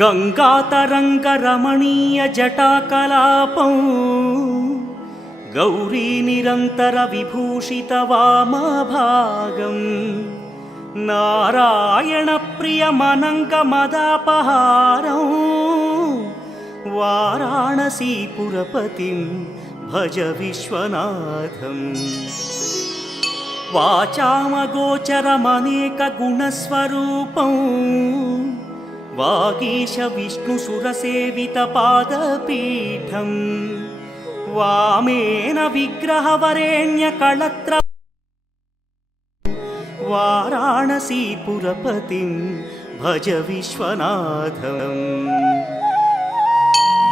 గంగాతరంగరమణీయ జటాకలాపం గౌరీ నిరంతర విభూషిత వామభాగం నారాయణ ప్రియమనంగ మదాపహారం వారాణసీపురపతిం భజ విశ్వనాథం వాచామగోచరమనేక గుణస్వరూపం వాగీశ విష్ణుసురసేవిత పాదపీఠం వామేన విగ్రహవరేణ్య కళత్ర వారాణసీపురపతిం భజ విశ్వనాథం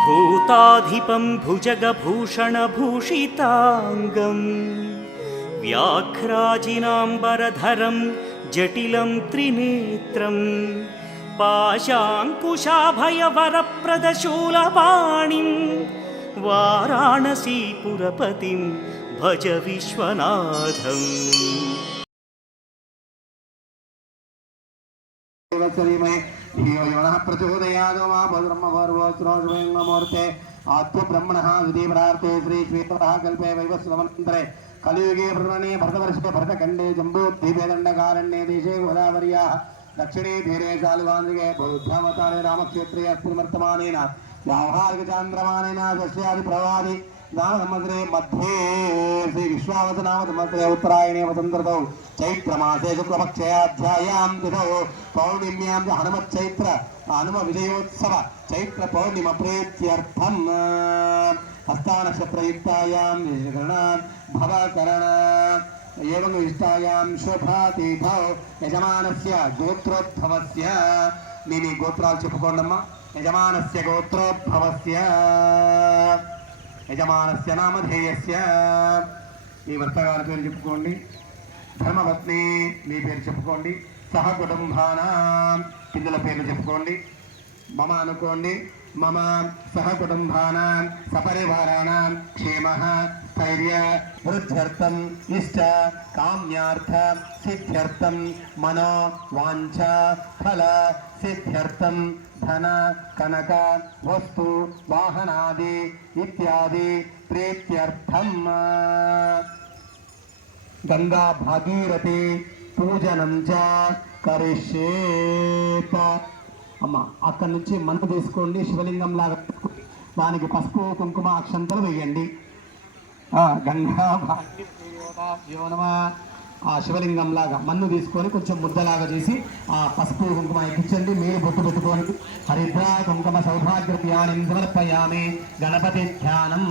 భూతాధిపం భుజగభూషణభూషితాంగం వ్యాఘ్రాజినాంబరధరం జటిలం త్రినేత్రం పాశాంకుశాభయవరప్రదశూలపాణిం వారాణసీపురపతిం భజ విశ్వనాథం प्रचोदयादो मा ब्रह्मवर्वोत्रोजमूर्ते आत्मब्रह्मणः विधिप्रार्थे श्री श्वेतवरः कल्पे वैवस्वतन्त्रे कलियुगे ब्रह्मणे भरतवर्षे भरतखण्डे जम्बूद्वीपे दण्डकारण्ये देशे गोदावर्याः दक्षिणे धीरे शालुवान्दिके बौद्धावतारे रामक्षेत्रे अस्मिन् वर्तमानेन व्यावहारिकचान्द्रमानेन दस्यादिप्रवादि नामसंवत्सरे मध्ये श्री विश्वावसनाम संवत्सरे उत्तरायणे वसन्तऋतौ चैत्रमासे शुक्लपक्षयाध्यायां तिथौ पौर्णिम्यां हनुमच्चैत्र हनुमविजयोत्सव चैत्र पौर्णिम प्रीत्यर्थं हस्तानक्षत्रयुक्तायां भवकरण एवं विशिष्टायां शोभातीथौ यजमानस्य गोत्रोद्भवस्य మీ గోత్రాలు చెప్పుకోండమ్మా యజమానస్య గోత్రోద్భవస్య యజమానస్య నామధేయస్య మీ భర్తగారి పేరు చెప్పుకోండి ధర్మపత్ని మీ పేరు చెప్పుకోండి సహ కుటుంబానాం పిల్లల పేర్లు చెప్పుకోండి మమ అనుకోండి మమ సహ కుటుంబానాం సపరివారాణాం క్షేమః స్థైర్య వృద్ధ్యర్థం ఇష్ట కామ్యార్థ సిద్ధ్యర్థం మనో వాంఛ ఫల సిద్ధ్యర్థం ధన కనక వస్తు వాహనాది ఇత్యాది ప్రీత్యర్థం గంగా భాగీరథి పూజనం చ కరిష్యేత. అమ్మ అక్కడి నుంచి మన్ను తీసుకోండి, శివలింగం లాగా దానికి పసుపు కుంకుమ అక్షంతలు వేయండి. గంగా భాగ్యో నమ. ఆ శివలింగం లాగా మన్ను తీసుకొని కొంచెం ముద్దలాగా చేసి ఆ పసుపు కుంకుమ ఎక్కించండి. మీరు బొట్టు పెట్టుకొని హరిద్రా కుంకుమ సౌభాగ్యాన్ని సమర్పయామి. గణపతి ధ్యానం.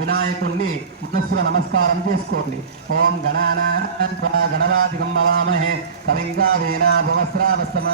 వినాయకుడిని మనస్సులో నమస్కారం చేసుకోండి. ఓం గణానాధికం భవామహే కవిం కావేన భవస్రావస్తమ.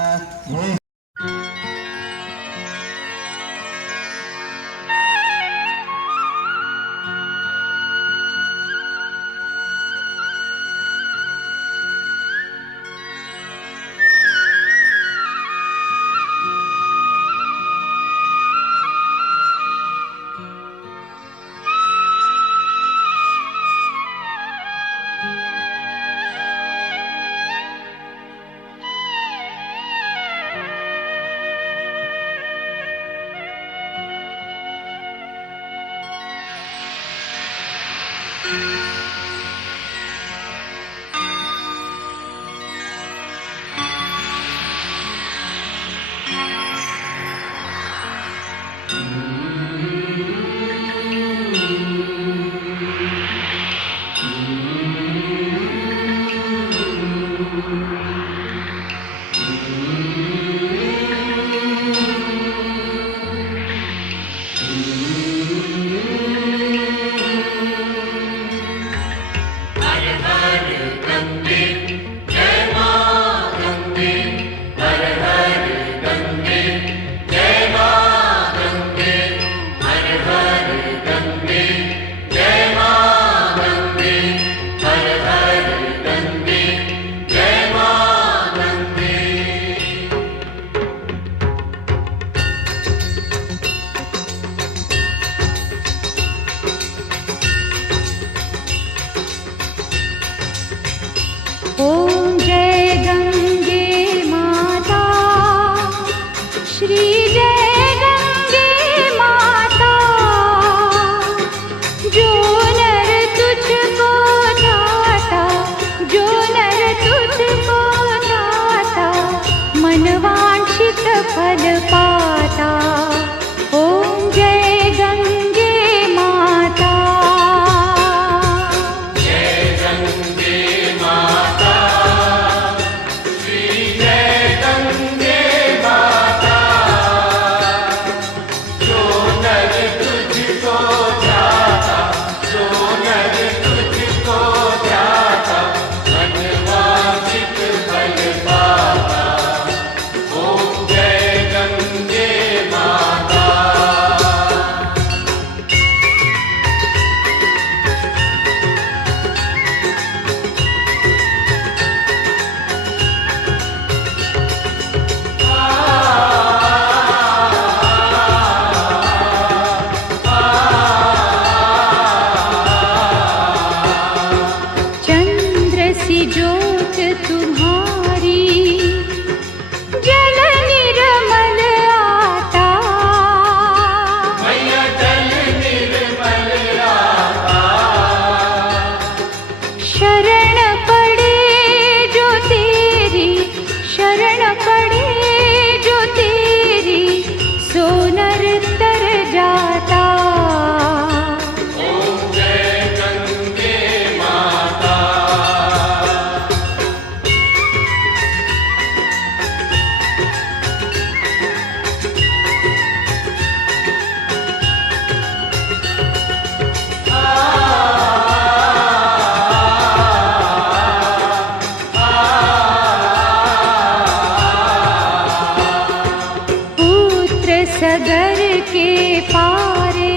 सगर के पारे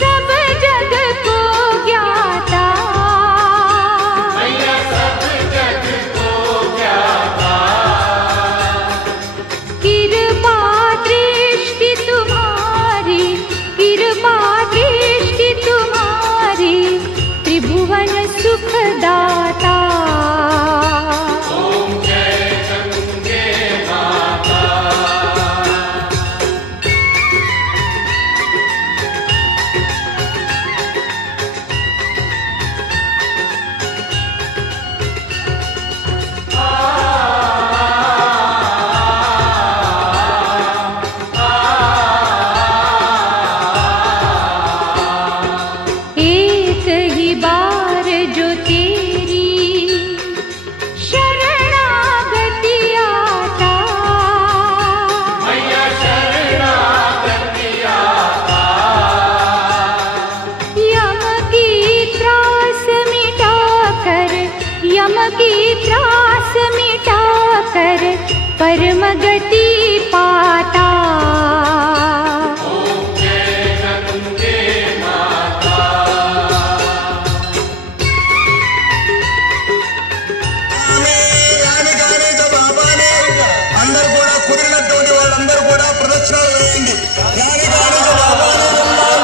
सब जग को ज्ञाता, सब जग को ज्ञाता, कृपा दृष्टि तुम्हारी, कृपा दृष्टि तुम्हारी, त्रिभुवन सुखदाता। ओम जय गंगे माता। एक ही बार जो तेरी शरणागति आता, मैया शरणागति आता, यम की त्रास मिटाकर, यम की त्रास मिटाकर परम गति पाता। ओम जय गंगे माता। అందరూ కూడా కుదిరినటువంటి వాళ్ళందరూ కూడా ప్రదక్షిణాలు వేయండి. आरती मात तुम्हारी जो जननित दाता,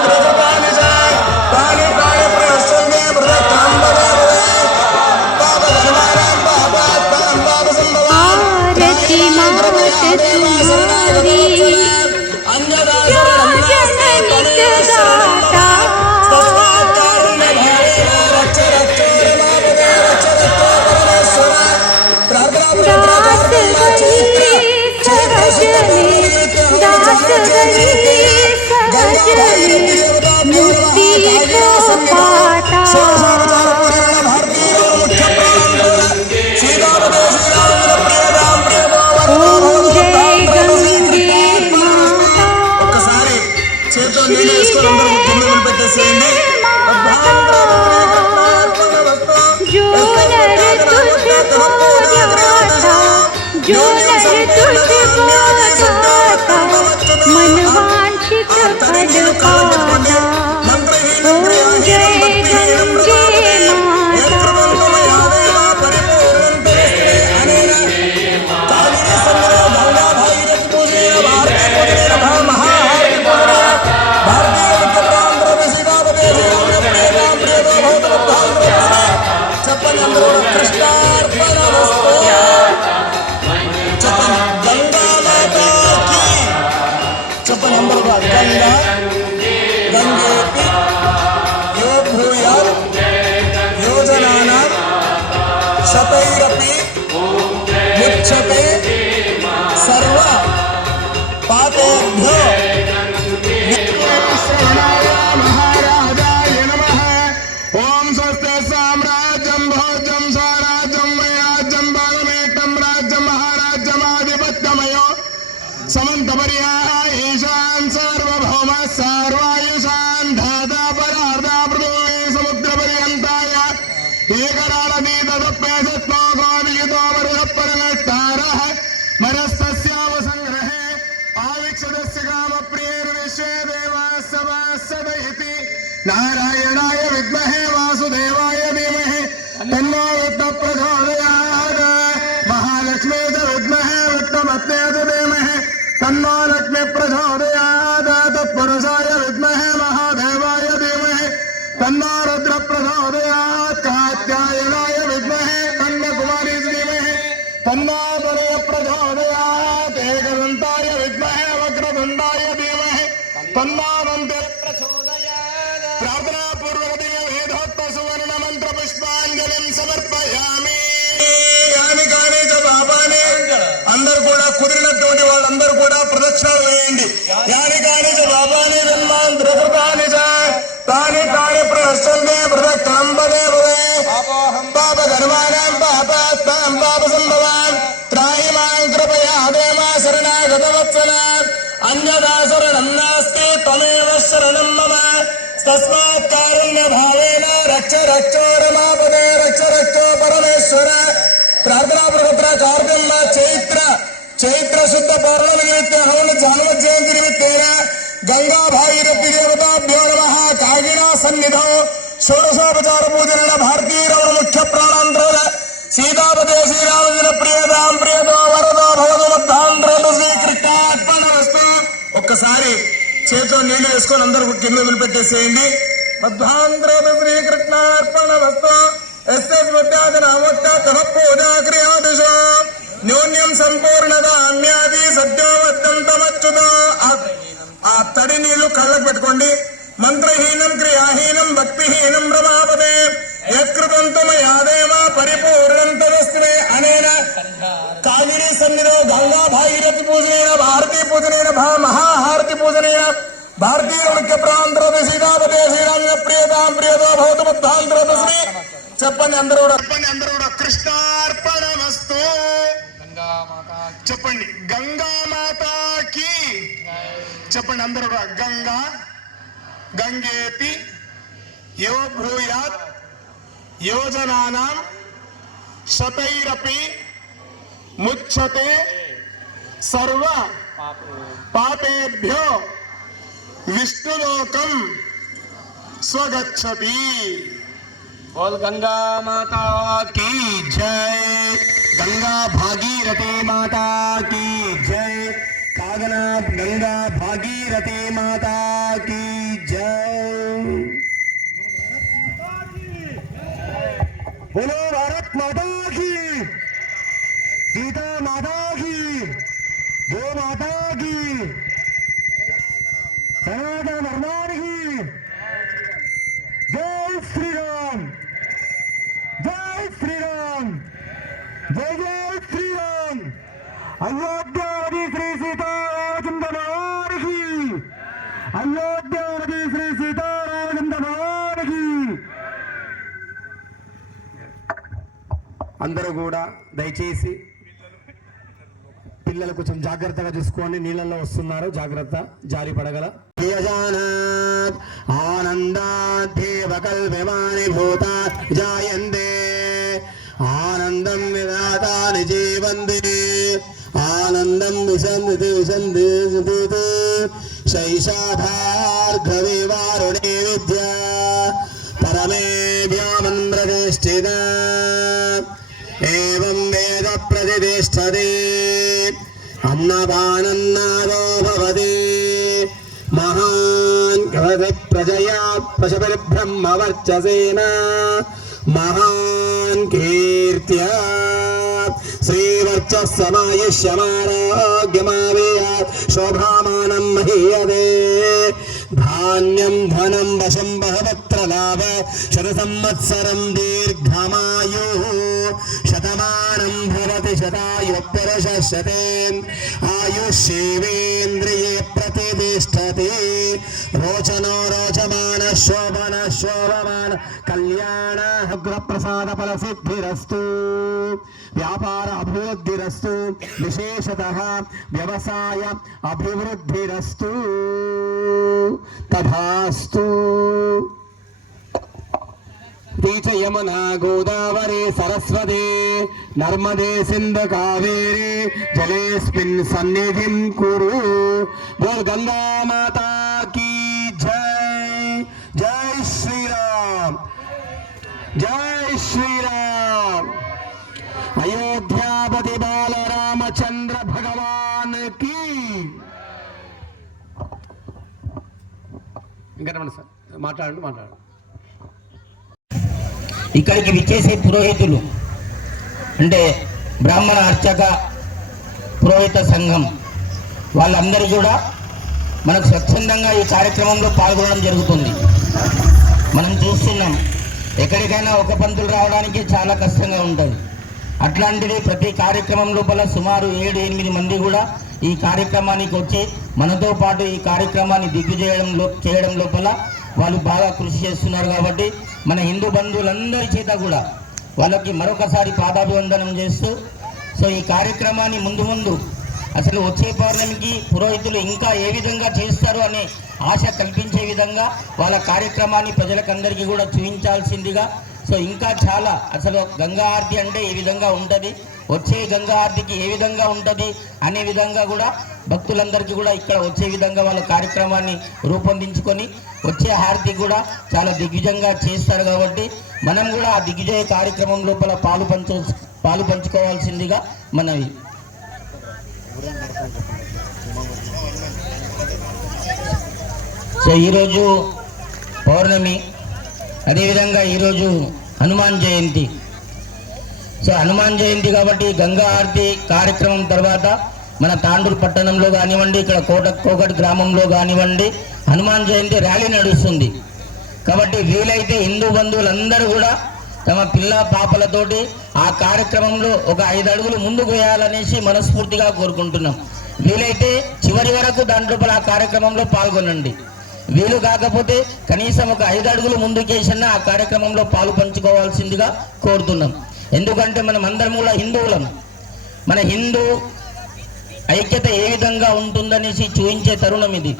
दास गई सहज में, दास गई सहज में मुक्ति को पाता। ओम जय गंगे माता, ఒక్కసారి చేతితో श्री నీళ్ళు వేసుకొని అందరూ కింద जय పెట్టేసేయండి. माता, जो नर तुझको जाता, जो नर तुझको जाता, मन वांछित फल पाता। ओम जय गंगे माता। చెప్పండి అందరూ కృష్ణార్పణమస్తు. చెప్పండి గంగా మాతాకి. చెప్పండి అందరూ కూడా గంగా గంగేపి యో భూయాత్ యోజనానాం శతైరపి ముచ్యతే సర్వ పాపేభ్యో. మహారాజాయ నమః. ఓం స్వస్తి సామ్రాజ్యం భోజ్యం స్వరాజ్యం వైరాజ్యం భాగమేకం రాజ్యం మహారాజ్యమాధిపత్యమయో సమంతపర్యాయ ఈశాన్ సార్వభౌమ సర్వాయుషాన్ ధాతా పరార్ధా పృథివీ సముద్రపర్యంతాయ ఏకరాళదీతదప్యేషత్నో గోవిహితో వరుణః పరమేష్టారః మనస్తస్యావసంగ్రహే ఆవిక్షదస్య కామప్రియేర్విశ్వే దేవాः సదాసదయితి నారాయణాయ విద్మహే వాసుదేవాయ ధీమహి తన్నో విష్ణుః ప్రచోదయాత్. మహాలక్ష్మీ చ విద్మహే విష్ణుపత్నే చ ధీమహి తన్నో లక్ష్మీ ప్రచోదయాత్. తత్పురుషాయ విద్మహే మహాదేవాయ ధీమహి తన్నో రుద్ర ప్రచోదయాత్. కాత్యాయనాయ విద్మహే కన్యకుమారీ ధీమహి తన్నో తనయ ప్రచోదయాత్. ఏకదంతాయ విద్మహే వక్రతుండాయ ధీమహి తన్నో దంతి ప్రచోదయాత్. ప్రార్థనా పూర్వక వేదోక్త సువర్ణ మంత్ర పుష్పాంజలిం సమర్పయామి. అందరూ కూడా కుదిరినటువంటి వాళ్ళందరూ కూడా ప్రదక్షిణాలు వేయండి. యాని కాని చ బాబాని జన్మాంతృకృతాని చ తాని కాని ప్రహస్యంతే ప్రదక్షిణం పదే పదే. పాప గర్వాణం పాపాత్మాం పాప సంభవాన్ త్రాహి మాం కృపయా దేవ శరణాగతవత్సల. అన్యదా శరణం నాస్తి త్వమేవ శరణం మమ. తస్మాత్ కారుణ్య భావేన రక్ష రక్షో రమాపదే రక్ష రక్షో పరమేశ్వర. ప్రార్థనా ప్రపత్ర కార్యక్రమ చైత్ర चैत्र शुद्ध पौर्णमि निमित्ते हवन जन्म जयंती निमित्तेन गंगा भागीरथी देवताभ्यो नमः। कागिना सन्निधौ षोडशोपचार पूजनेन भारतीय रमण मुख्य प्राणांतरेण सीतापते श्रीरामचंद्र प्रियदां प्रियतो वरदो भवतु मध्यान्तरेण శ్రీకృష్ణార్పణమస్తు। ఒక్కసారి చేతిలో నీళ్లు వేసుకొని అందరూ కింద వదిలిపెట్టేసేయండి. మధ్యాन्तరేణ శ్రీకృష్ణార్పణమస్తు। పూజా క్రియాదిశో న్యూన్యం సంపూర్ణత అన్యాది సత్యోవద్దంతమచ్యుత. ఆ తడి నీళ్లు కళ్ళకు పెట్టుకోండి. మంత్రహీనం క్రియాహీనం భక్తిహీనం రమాపదే యత్కృతం మయాదేవ పరిపూర్ణం తదస్మే అనేన కాగిని సన్నిధో గంగా భాగీరథి పూజనేన భారతీ పూజనేన మహాహారతి పూజనేన భారతీయ ముఖ్య ప్రాంతరత సీతాపతే శ్రీరామ ప్రియతాం ప్రియతో భవతు మధ్యాంతరతస్మి. చెప్పండి అందరూ కూడా కృష్ణార్పణమస్తు. చెప్పండి గంగామాతాకి. చెప్పండి అందరూ కూడా గంగా గంగేతి యో భూయాత్ యోజనానాం శతైరపి ముచ్యతే సర్వ పాపేభ్యో విష్ణులోకం స్వగచ్చతి. बोल गंगा माता की जय, गंगा भागीरथी माता की जय, कागना गंगा भागीरथी माता की जय। बोलो भारत माता की, सीता माता की, गो माता की, सनातन धर्मान की जय श्री राम, जय श्री राम, जय जय श्री राम। अयोध्यावती श्री सीतारामचंद्र भगवान की, अयोध्यावती श्री सीतारामचंद्र भगवान की। అందరూ కూడా దయచేసి పిల్లలు కొంచెం జాగ్రత్తగా చూసుకోండి. నీళ్ళల్లో వస్తున్నారు, జాగ్రత్త, జారి పడగల. ఆనందాదేవ కల్పమాని భూతా జాయంతే ఆనందం విదాతాని జీవంతే ఆనందం విశంతి విశంతి శైషాభార్గవి వారుణే విద్యా పరమే వ్యోమన్ప్రతిష్ఠిత ఏవం వేద ప్రతిష్ఠతే అన్నపానన్నాదో భవతి महान प्रजया पशुभिर्ब्रह्मवर्चसेन महान कीर्त्या श्रीवर्चस्समायुष्यमारोग्यमावेयात् शोभामानं महीयते धान्यं धनं वशं बहुवत्र लाभ शतसंवत्सरं दीर्घमायुः शतमानं भवति शतायुः पुरुषः शतेन आयुष्येवेन्द्रिये प्रतिष्ठते रोचनो रोचमान शोभन शोभमान कल्याण गृहप्रसाद फल सिद्धिरस्तु व्यापार अभिवृद्धिरस्तु विशेषतः व्यवसाय अभिवृद्धिरस्तु तथास्तु। तीच यमुना गोदावरी सरस्वती नर्मदे सिंधु कावेरी जलेस्मिन् सन्निधिं कुरु। बोल गंगा माता की जय, जय श्री राम, जय श्री राम। अयोध्यापति बाल रामचंद्र भगवान की। మాట్లాడండి. ఇక్కడికి విచ్చేసే పురోహితులు అంటే బ్రాహ్మణ అర్చక పురోహిత సంఘం వాళ్ళందరూ కూడా మనకు స్వచ్ఛందంగా ఈ కార్యక్రమంలో పాల్గొనడం జరుగుతుంది. మనం చూస్తున్నాం, ఎక్కడికైనా ఒక పంతులు రావడానికి చాలా కష్టంగా ఉంటుంది. అట్లాంటిది ప్రతి కార్యక్రమం లోపల సుమారు 7-8 మంది కూడా ఈ కార్యక్రమానికి వచ్చి మనతో పాటు ఈ కార్యక్రమాన్ని చేయడం లోపల వాళ్ళు బాగా కృషి చేస్తున్నారు. కాబట్టి మన హిందూ బంధువులందరి చేత కూడా వాళ్ళకి మరొకసారి పాదాభివందనం చేస్తూ ఈ కార్యక్రమాన్ని ముందు అసలు వచ్చే పౌర్ణమికి పురోహితులు ఇంకా ఏ విధంగా చేస్తారు అనే ఆశ కల్పించే విధంగా వాళ్ళ కార్యక్రమాన్ని ప్రజలకందరికీ కూడా చూపించాల్సిందిగా ఇంకా చాలా అసలు గంగా ఆరతి అంటే ఈ విధంగా ఉంటుంది. వచ్చే గంగా హారతికి ఏ విధంగా ఉంటుంది అనే విధంగా కూడా భక్తులందరికీ కూడా ఇక్కడ వచ్చే విధంగా వాళ్ళ కార్యక్రమాన్ని రూపొందించుకొని వచ్చే హారతి కూడా చాలా దిగ్విజయంగా చేస్తారు. కాబట్టి మనం కూడా ఆ దిగ్విజయ కార్యక్రమం లోపల పాలు పంచుకోవాల్సిందిగా మనవి. సో ఈరోజు పౌర్ణమి, అదేవిధంగా ఈరోజు హనుమాన్ జయంతి. సో హనుమాన్ జయంతి కాబట్టి గంగా హారతి కార్యక్రమం తర్వాత మన తాండూరు పట్టణంలో కానివ్వండి, ఇక్కడ కోకట్ గ్రామంలో కానివ్వండి హనుమాన్ జయంతి ర్యాలీ నడుస్తుంది. కాబట్టి వీలైతే హిందూ బంధువులందరూ కూడా తమ పిల్ల పాపలతోటి ఆ కార్యక్రమంలో ఒక 5 అడుగులు ముందుకు వేయాలనేసి మనస్ఫూర్తిగా కోరుకుంటున్నాం. వీలైతే చివరి వరకు దాంట్లో ఆ కార్యక్రమంలో పాల్గొనండి. వీలు కాకపోతే కనీసం ఒక 5 అడుగులు ముందుకేసినా ఆ కార్యక్రమంలో పాలు పంచుకోవాల్సిందిగా కోరుతున్నాం. ఎందుకంటే మనం అందరం కూడా హిందువులం. మన హిందూ ఐక్యత ఏ విధంగా ఉంటుందనేసి చూపించే తరుణం ఇది.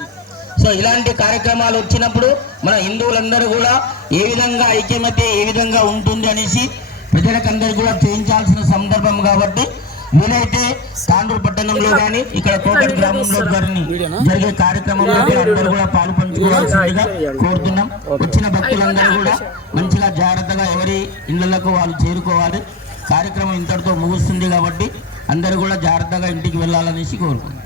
సో ఇలాంటి కార్యక్రమాలు వచ్చినప్పుడు మన హిందువులందరూ కూడా ఏ విధంగా ఐక్యమత్య ఏ విధంగా ఉంటుంది అనేసి ప్రజలకందరికీ కూడా చూపించాల్సిన సందర్భం. కాబట్టి వీలైతే తాండూరు పట్టణంలో కానీ ఇక్కడ కోకట్ గ్రామంలో కానీ జరిగే కార్యక్రమంలో అందరూ కూడా పాలు పంచుకోవాల్సిందిగా కోరుతున్నాం. వచ్చిన భక్తులందరూ కూడా మంచిగా జాగ్రత్తగా ఎవరి ఇళ్లకు వాళ్ళు చేరుకోవాలి. కార్యక్రమం ఇంతటితో ముగుస్తుంది కాబట్టి అందరూ కూడా జాగ్రత్తగా ఇంటికి వెళ్ళాలనేసి కోరుకుంటున్నాం.